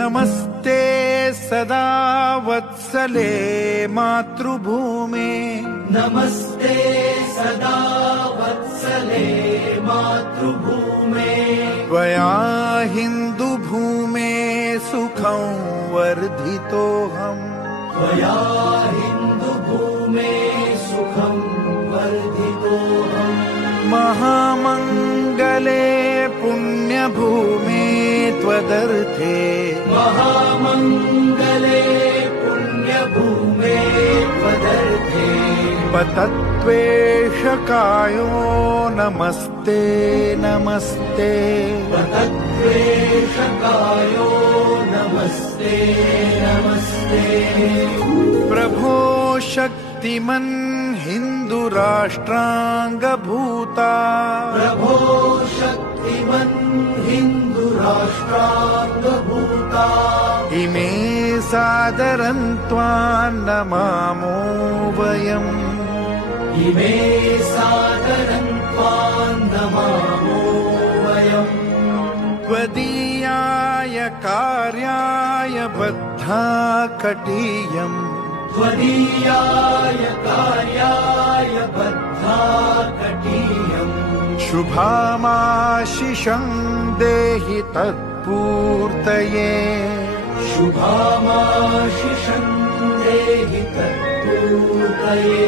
नमस्ते सदा वत्सले मातृभूमे नमस्ते सदा वत्सले मातृभूमे त्वया हिन्दुभूमे सुखं वर्धितोऽहम् त्वया हिन्दुभूमे सुखं वर्धितोऽहम् महामङ्गले पुण्यभूमे त्वदर्थे महामङ्गले पुण्यभूमे त्वदर्थे पतत्वेषकायो नमस्ते नमस्ते पतत्वेषकायो नमस्ते नमस्ते प्रभो शक्तिमन् हिन्दुराष्ट्राङ्गभूता प्रभो शक्तिमन् हिन्दुराष्ट्राङ्गभूता इमे सादरं त्वां नमामो वयम् इमे सादरं त्वां नमामो वयम् त्वदीयाय कार्याय बद्धा कटीयम् त्वदीयाय कार्याय बद्धा कटीयम् शुभामाशिषं देहि तत्पूर्तये शुभामाशिषं देहि तत्पूर्तये